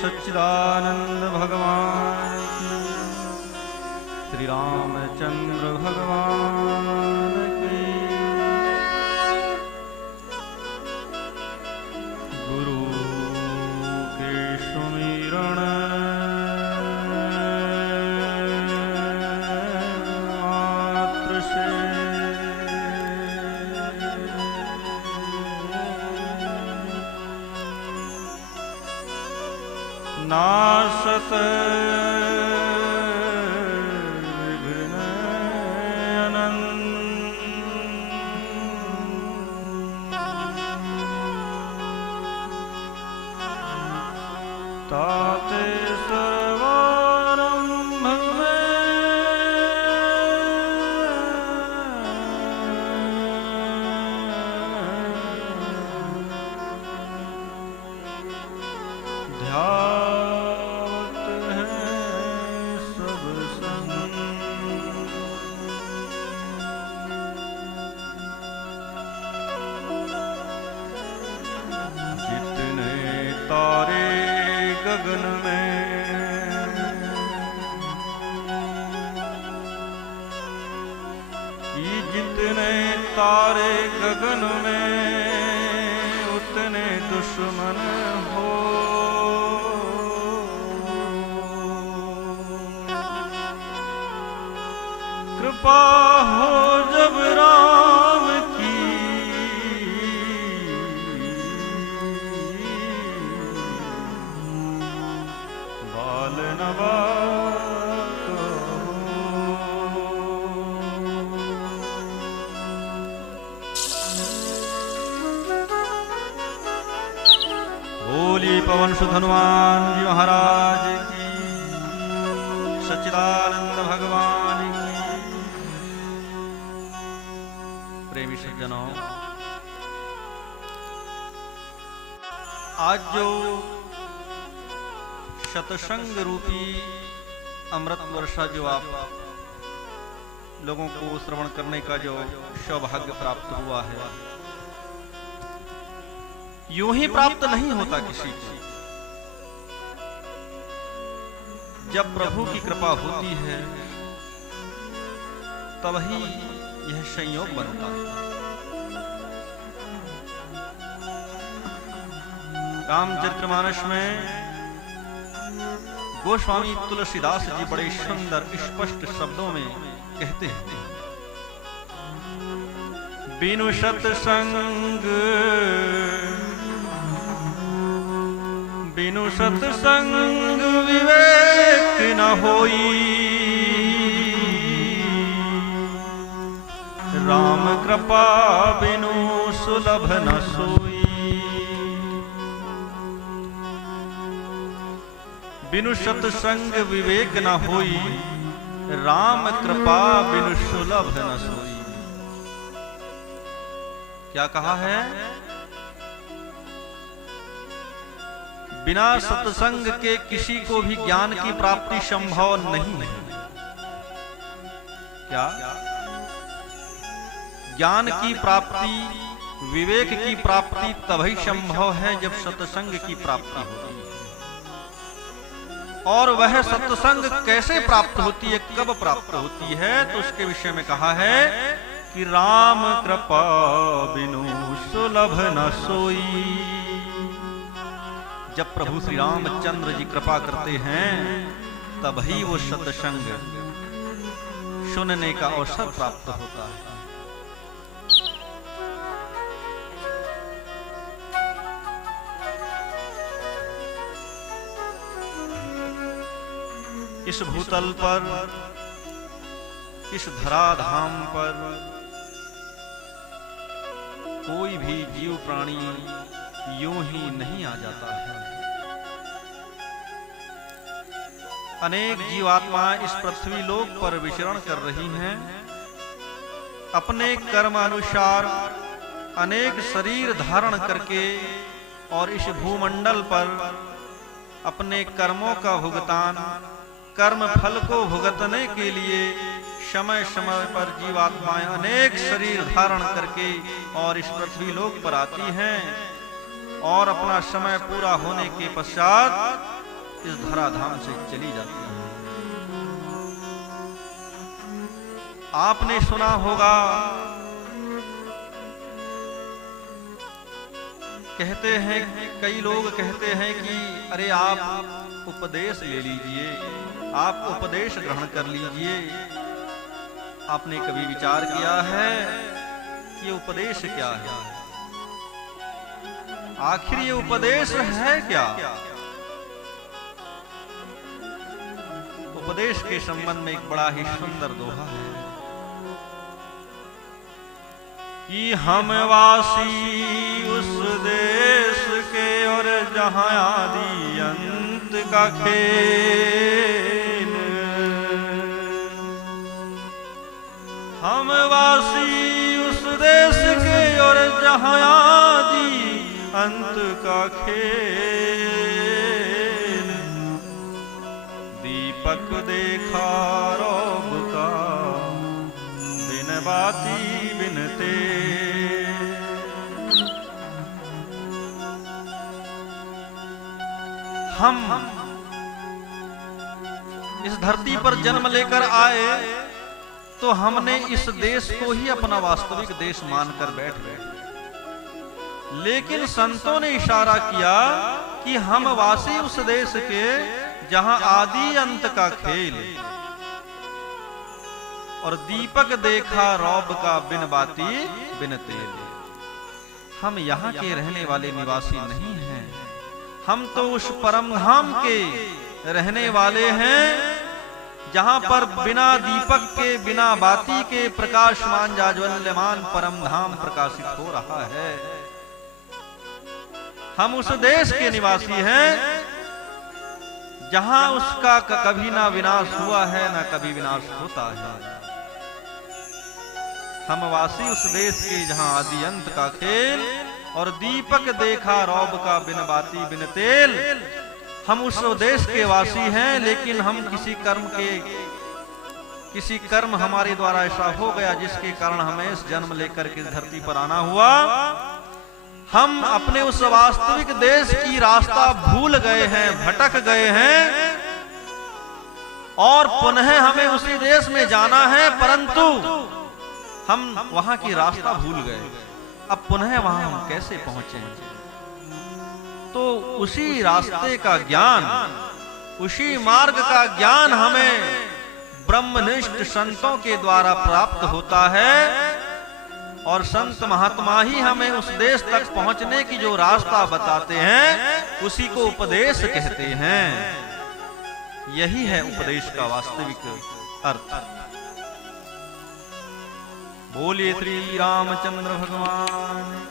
सच्चिदानंद भगवान की, श्री रामचंद्र भगवान की। गुरु के सुमिरन मात्र से नाशत विघ्न अनंत। ताते सर्वारंभ में ध्यात है सब संग। जितने तारे गगन में कि जितने तारे गगन में उतने दुश्मन हो। कृपा हो जब राम की बाल नवा बोली पवन सुत हनुमान जी महाराज की, सच्चिदानंद भगवान की। प्रेमी सज्जनों, आज जो शतसंग रूपी अमृत वर्षा जो आप लोगों को श्रवण करने का जो सौभाग्य प्राप्त हुआ है, यूं ही प्राप्त नहीं होता किसी को। जब प्रभु की कृपा होती है तभी यह संयोग बनता है। रामचरितमानस में गोस्वामी तुलसीदास जी बड़े सुंदर स्पष्ट शब्दों में कहते हैं, बिनु सत्संग बिनु सत्संग विवेक न होई, राम कृपा बिनु सुलभ न सोई। बिनु सत्संग विवेक न होई, राम कृपा बिनु सुलभ न सोई। क्या कहा है? बिना सत्संग के किसी को भी ज्ञान की प्राप्ति संभव नहीं है। क्या? ज्ञान की प्राप्ति, विवेक की प्राप्ति तभी संभव है जब सत्संग की प्राप्ति होती है। और वह सत्संग कैसे प्राप्त होती है, कब प्राप्त होती है, तो उसके विषय में कहा है कि राम कृपा बिनु सुलभ न सोई। जब प्रभु श्री रामचंद्र जी कृपा करते हैं तभी वो सत्संग सुनने का अवसर प्राप्त होता है। इस भूतल पर, इस धराधाम पर कोई भी जीव प्राणी यूं ही नहीं आ जाता है। अनेक जीवात्माएं इस पृथ्वी लोक पर विचरण कर रही हैं। अपने कर्म अनुसार अनेक शरीर धारण करके और इस भूमंडल पर अपने कर्मों का भुगतान, कर्म फल को भुगतने के लिए समय समय पर जीवात्माएं अनेक शरीर धारण करके और इस पृथ्वी लोक पर आती हैं और अपना समय पूरा होने के पश्चात इस धराधाम से चली जाती है। आपने सुना होगा, कहते हैं, कई लोग कहते हैं कि अरे आप उपदेश ले लीजिए, आप उपदेश ग्रहण कर लीजिए। आपने कभी विचार किया है कि ये उपदेश क्या है? आखिर ये उपदेश है क्या? उपदेश के संबंध में एक बड़ा ही सुंदर दोहा है कि हम वासी उस देश के और जहां आदि अंत का खेल, हम वासी उस देश के और जहां आदि अंत का खेल, दीपक देखा रौब का बिन बाती बिन तेल। हम इस धरती पर जन्म लेकर आए तो हमने इस देश को ही अपना वास्तविक देश मानकर बैठ गए, लेकिन संतों ने इशारा किया कि हम वासी उस देश के जहां आदि अंत का खेल, और दीपक देखा रौब का बिन बाती बिन तेल। हम यहाँ के रहने वाले निवासी नहीं हैं, हम तो उस परम धाम के रहने वाले हैं जहां पर बिना दीपक के, बिना बाती के प्रकाशमान जाज्वल्यमान परम धाम प्रकाशित हो रहा है। हम उस देश के निवासी हैं जहां उसका कभी ना विनाश हुआ है, ना कभी विनाश होता है। हम वासी उस देश के जहां आदि अंत का खेल, और दीपक देखा रौब का बिन बाती बिन तेल। हम उस देश के वासी हैं, लेकिन हम किसी कर्म हमारे द्वारा ऐसा हो गया जिसके कारण हमें इस जन्म लेकर के धरती पर आना हुआ। हम अपने उस वास्तविक देश की रास्ता भूल गए हैं, भटक गए हैं, और पुनः हमें उसी देश में जाना है, परंतु हम वहां की रास्ता भूल गए। अब पुनः वहां हम कैसे पहुंचे? तो उसी रास्ते का ज्ञान, उसी मार्ग का ज्ञान हमें ब्रह्मनिष्ठ संतों के द्वारा प्राप्त होता है, और संत महात्मा ही हमें उस देश तक पहुंचने की जो रास्ता बताते हैं उसी को उपदेश कहते हैं। यही है उपदेश का वास्तविक अर्थ। बोलिए श्री रामचंद्र भगवान।